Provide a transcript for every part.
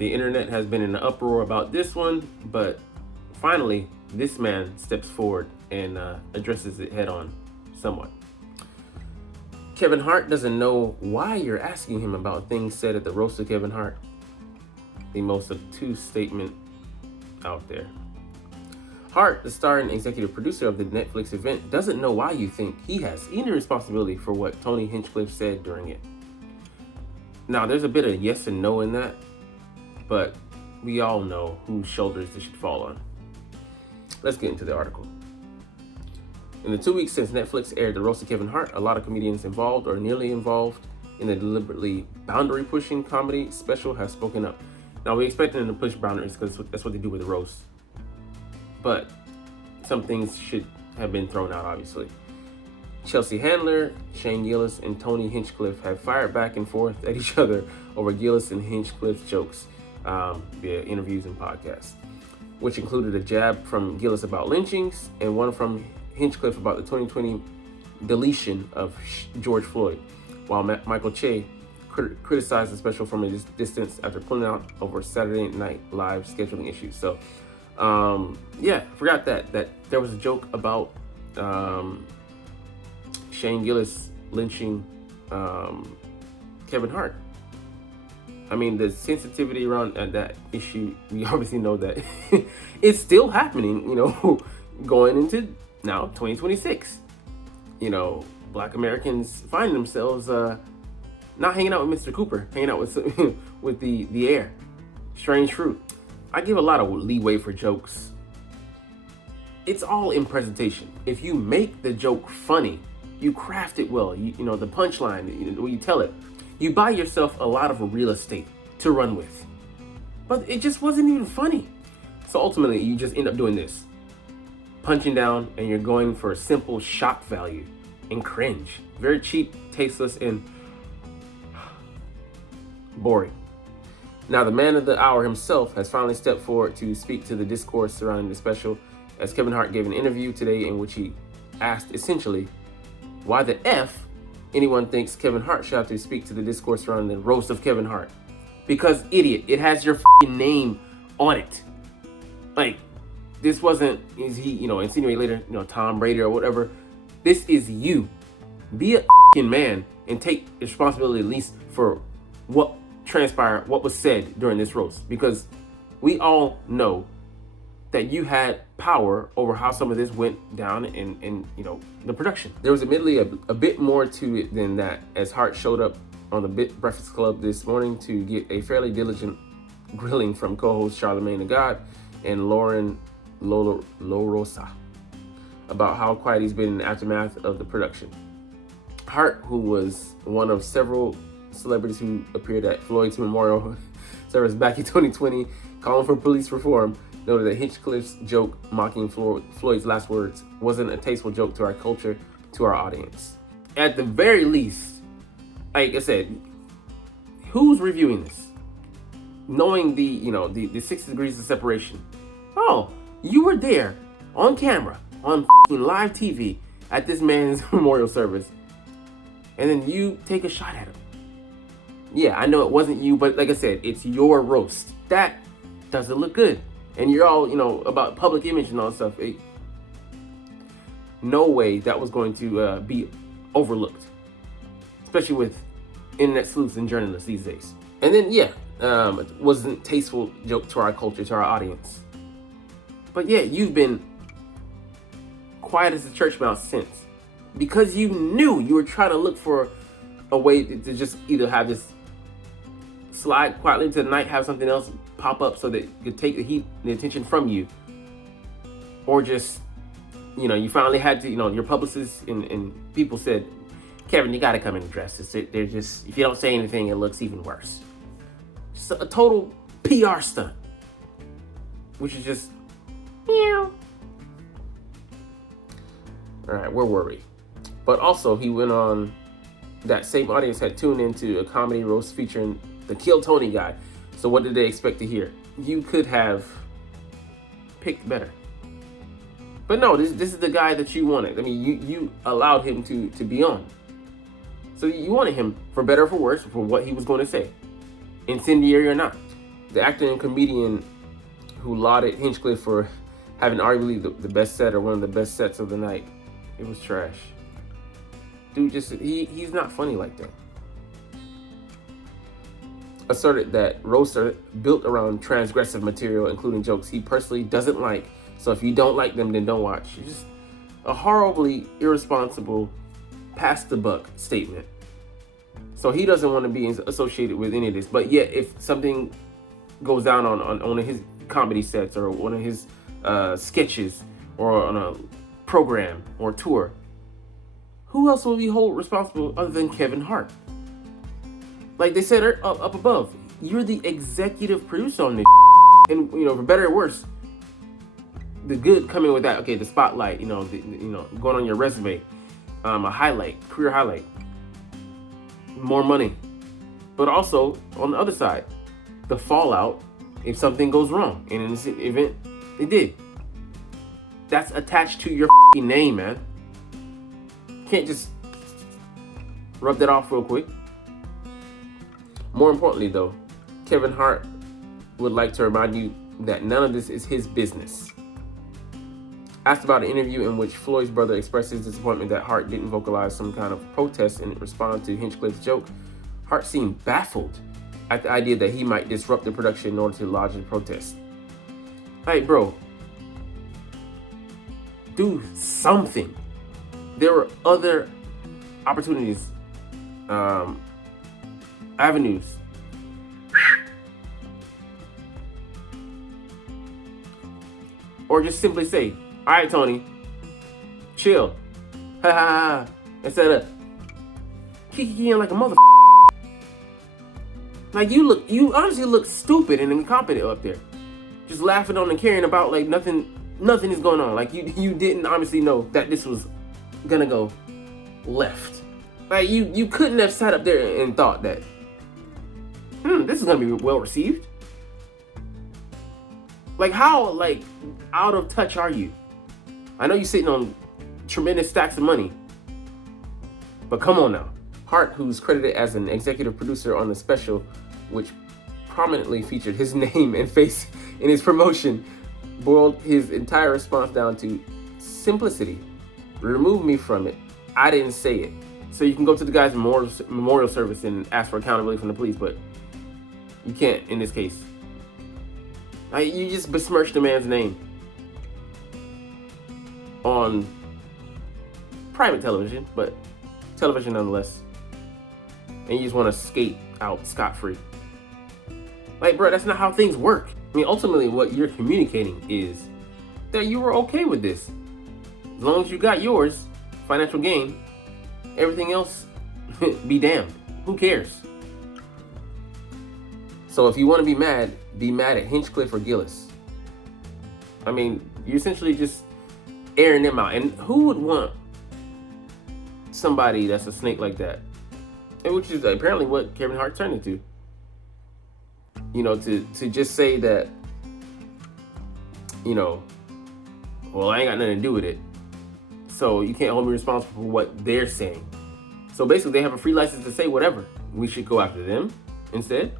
The internet has been in an uproar about this one, but finally, this man steps forward and addresses it head on somewhat. Kevin Hart doesn't know why you're asking him about things said at the roast of Kevin Hart. The most obtuse statement out there. Hart, the star and executive producer of the Netflix event, doesn't know why you think he has any responsibility for what Tony Hinchcliffe said during it. Now, there's a bit of yes and no in that, but we all know whose shoulders this should fall on. Let's get into the article. In the 2 weeks since Netflix aired the roast of Kevin Hart, a lot of comedians involved or nearly involved in the deliberately boundary-pushing comedy special have spoken up. Now, we expect them to push boundaries because that's what they do with the roast. But some things should have been thrown out, obviously. Chelsea Handler, Shane Gillis, and Tony Hinchcliffe have fired back and forth at each other over Gillis and Hinchcliffe's jokes via interviews and podcasts, which included a jab from Gillis about lynchings and one from Hinchcliffe about the 2020 deletion of George Floyd, while Michael Che criticized the special from a distance after pulling out over Saturday Night Live scheduling issues. So, forgot that there was a joke about Shane Gillis lynching Kevin Hart. I mean, the sensitivity around that issue, we obviously know that it's still happening, going into now 2026. Black Americans find themselves not hanging out with Mr. Cooper, hanging out with with the air. Strange fruit. I give a lot of leeway for jokes. It's all in presentation. If you make the joke funny, you craft it well, the punchline, when you tell it, you buy yourself a lot of real estate to run with. But it just wasn't even funny. So ultimately, you just end up doing this. Punching down, and you're going for a simple shock value and cringe. Very cheap, tasteless, and boring. Now, the man of the hour himself has finally stepped forward to speak to the discourse surrounding the special, as Kevin Hart gave an interview today in which he asked essentially why the F anyone thinks Kevin Hart should have to speak to the discourse surrounding the roast of Kevin Hart. Because, idiot, it has your name on it. Like, this wasn't, is he, insinuate later, Tom Brady or whatever. This is you. Be a man and take responsibility at least for what transpired, what was said during this roast. Because we all know that you had power over how some of this went down in the production. There was admittedly a bit more to it than that, as Hart showed up on the Breakfast Club this morning to get a fairly diligent grilling from co-host Charlamagne the God and Lauren LaRosa about how quiet he's been in the aftermath of the production. Hart, who was one of several celebrities who appeared at Floyd's memorial service back in 2020, calling for police reform, noted that Hinchcliffe's joke mocking Floyd's last words wasn't a tasteful joke to our culture, to our audience. At the very least, like I said, who's reviewing this? Knowing the 6 degrees of separation. Oh, you were there on camera, on live TV at this man's memorial service, and then you take a shot at him. Yeah, I know it wasn't you, but like I said, it's your roast. That doesn't look good. And you're all, about public image and all that stuff. No way that was going to be overlooked, especially with internet sleuths and journalists these days. And then, it wasn't a tasteful joke to our culture, to our audience. But yeah, you've been quiet as a church mouse since, because you knew you were trying to look for a way to just either have this slide quietly into the night, have something else pop up so that it could take the attention from you, or just, you finally had to, your publicists and people said, Kevin, you got to come and address this. They're just, if you don't say anything, it looks even worse. Just a total PR stunt, which is just, meow. All right, where were we? But also, he went on, that same audience had tuned into a comedy roast featuring the Kill Tony guy. So what did they expect to hear? You could have picked better. But no, this is the guy that you wanted. I mean, you allowed him to be on. So you wanted him, for better or for worse, for what he was going to say, incendiary or not. The actor and comedian who lauded Hinchcliffe for having arguably the best set or one of the best sets of the night. It was trash. Dude, he's not funny like that. Asserted that roaster built around transgressive material, including jokes he personally doesn't like. So if you don't like them, then don't watch. It's just a horribly irresponsible, pass the buck statement. So he doesn't want to be associated with any of this. But yet, if something goes down on one of his comedy sets or one of his sketches or on a program or tour, who else will be held responsible other than Kevin Hart? Like they said up above, you're the executive producer on this. And, for better or worse, the good coming with that, okay, the spotlight, going on your resume, a highlight, career highlight, more money. But also, on the other side, the fallout if something goes wrong. And in this event, it did. That's attached to your name, man. Can't just rub that off real quick. More importantly, though, Kevin Hart would like to remind you that none of this is his business. Asked about an interview in which Floyd's brother expressed his disappointment that Hart didn't vocalize some kind of protest and respond to Hinchcliffe's joke, Hart seemed baffled at the idea that he might disrupt the production in order to lodge a protest. Hey, bro, do something. There were other opportunities, avenues. Or just simply say, all right, Tony, chill. Ha ha ha. Instead of kicking like a mother. Like you honestly look stupid and incompetent up there. Just laughing on and caring about like nothing is going on. Like you didn't obviously know that this was gonna go left. Like you couldn't have sat up there and thought that, this is gonna be well received. Like how out of touch are you? I know you're sitting on tremendous stacks of money, but come on now. Hart, who's credited as an executive producer on the special, which prominently featured his name and face in his promotion, boiled his entire response down to simplicity. Remove me from it. I didn't say it. So you can go to the guy's memorial service and ask for accountability from the police, but you can't in this case. You just besmirched the man's name on private television, but television nonetheless. And you just want to skate out scot-free. Like, bro, that's not how things work. I mean, ultimately, what you're communicating is that you were okay with this. As long as you got yours, financial gain, everything else, be damned. Who cares? So if you want to be mad at Hinchcliffe or Gillis. I mean, you're essentially just airing them out. And who would want somebody that's a snake like that? Which is apparently what Kevin Hart turned into. To just say that, well, I ain't got nothing to do with it. So you can't hold me responsible for what they're saying. So basically they have a free license to say whatever. We should go after them instead.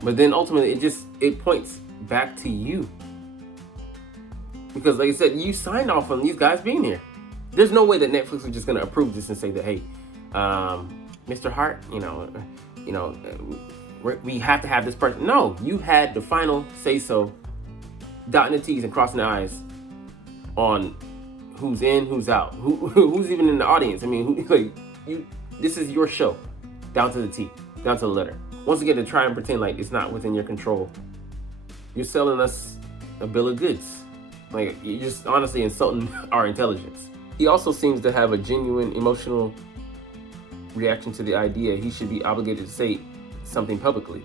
But then ultimately it points back to you. Because like I said, you signed off on these guys being here. There's no way that Netflix is just going to approve this and say that, hey, Mr. Hart, we have to have this person. No, you had the final say so, dotting the T's and crossing the I's on who's in, who's out, who's even in the audience. I mean, this is your show, down to the T, down to the letter. Once again, to try and pretend like it's not within your control, you're selling us a bill of goods. Like, you're just honestly insulting our intelligence. He also seems to have a genuine emotional reaction to the idea he should be obligated to say something publicly,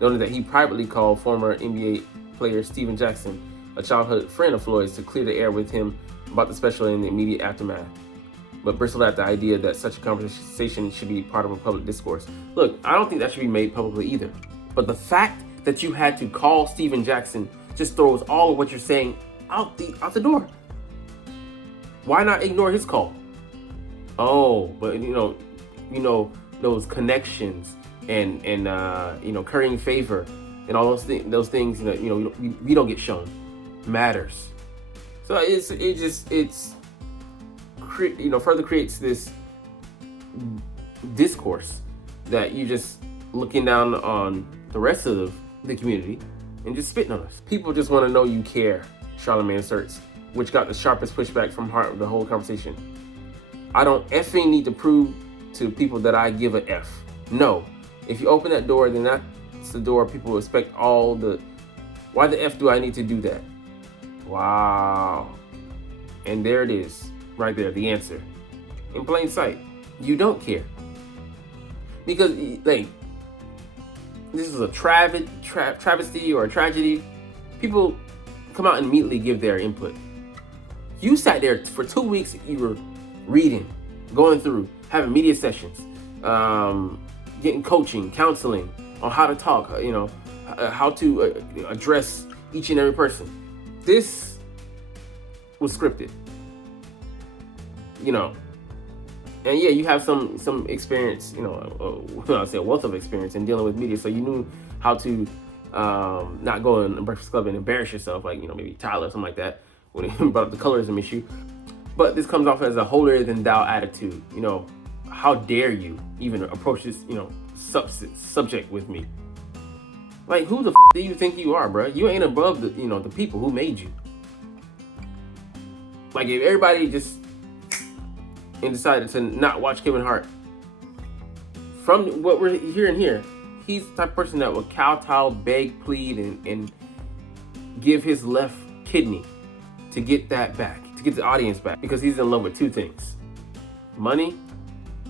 noting that he privately called former NBA player Steven Jackson, a childhood friend of Floyd's, to clear the air with him about the special in the immediate aftermath, but bristled at the idea that such a conversation should be part of a public discourse. Look, I don't think that should be made publicly either, but the fact that you had to call Steven Jackson just throws all of what you're saying out the door. Why not ignore his call? Oh, but those connections and currying favor and all those things that we don't get shown matters. So further creates this discourse that you just looking down on the rest of the community and just spitting on us. People just want to know you care, Charlamagne asserts, which got the sharpest pushback from Hart of the whole conversation. I don't effing need to prove to people that I give a F. No. If you open that door, then that's the door people will expect all the... Why the F do I need to do that? Wow. And there it is, right there, the answer. In plain sight. You don't care. Because, like, this is a travesty or a tragedy. People come out and immediately give their input. You sat there for 2 weeks, you were reading, going through, having media sessions, getting coaching, counseling on how to talk, how to address each and every person. This was scripted, and yeah, you have some experience, I'll say a wealth of experience in dealing with media, so you knew how to not go in a Breakfast Club and embarrass yourself, like maybe Tyler or something like that when he brought up the colorism issue. But this comes off as a holier than thou attitude. How dare you even approach this subject with me? Like, who the do you think you are, bro? You ain't above the the people who made you. Like, if everybody just decided to not watch Kevin Hart, from what we're hearing here, he's the type of person that will kowtow, beg, plead, and give his left kidney to get that back, to get the audience back, because he's in love with two things: money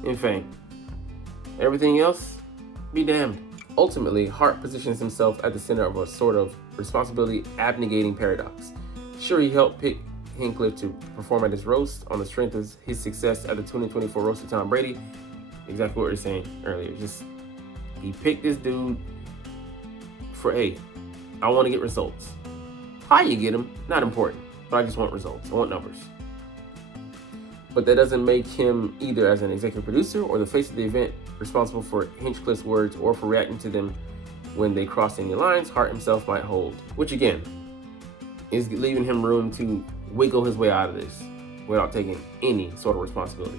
and fame. Everything else, be damned. Ultimately, Hart positions himself at the center of a sort of responsibility-abnegating paradox. Sure, he helped pick Hinchcliffe to perform at his roast on the strength of his success at the 2024 roast of Tom Brady. Exactly what we were saying earlier. Just, he picked this dude for, hey, I want to get results. How you get them, not important, but I just want results. I want numbers. But that doesn't make him, either as an executive producer or the face of the event, responsible for Hinchcliffe's words or for reacting to them when they cross any lines Hart himself might hold. Which again, is leaving him room to wiggle his way out of this without taking any sort of responsibility.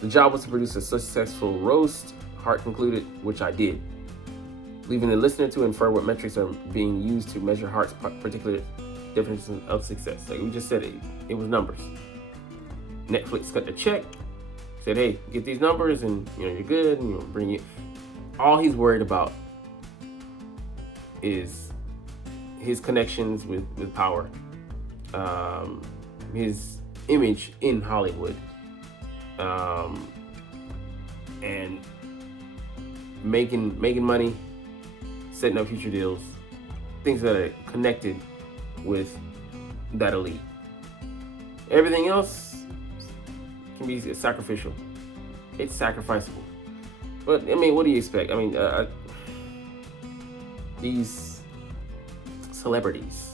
The job was to produce a successful roast, Hart concluded, which I did, leaving the listener to infer what metrics are being used to measure Hart's particular definition of success. Like we just said, it was numbers. Netflix cut the check, said, hey, get these numbers and you're good, and bring you. All he's worried about is his connections with power, his image in Hollywood, and making money, setting up future deals, things that are connected with that elite. Everything else can be sacrificial. It's sacrificable. But I mean, what do you expect? I mean, these celebrities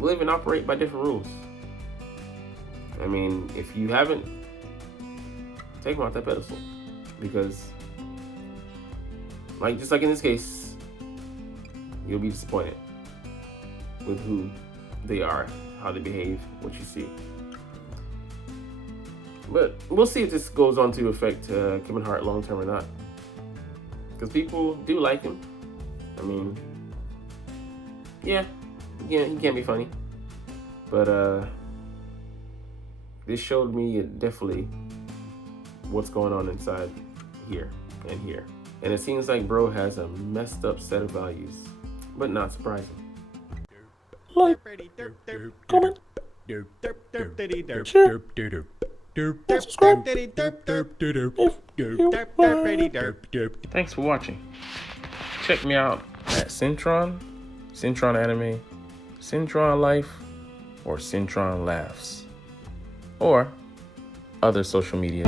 live and operate by different rules. I mean, if you haven't, take them off that pedestal, because just like in this case, you'll be disappointed with who they are, how they behave, what you see. But we'll see if this goes on to affect Kevin Hart long term or not, because people do like him. I mean, yeah, he can be funny, but this showed me definitely what's going on inside here and here. And it seems like bro has a messed up set of values, but not surprising. Like, comment, share, and subscribe if you like. Thanks for watching. Check me out at Centron Anime, Centron Life, or Centron Laughs, or other social media.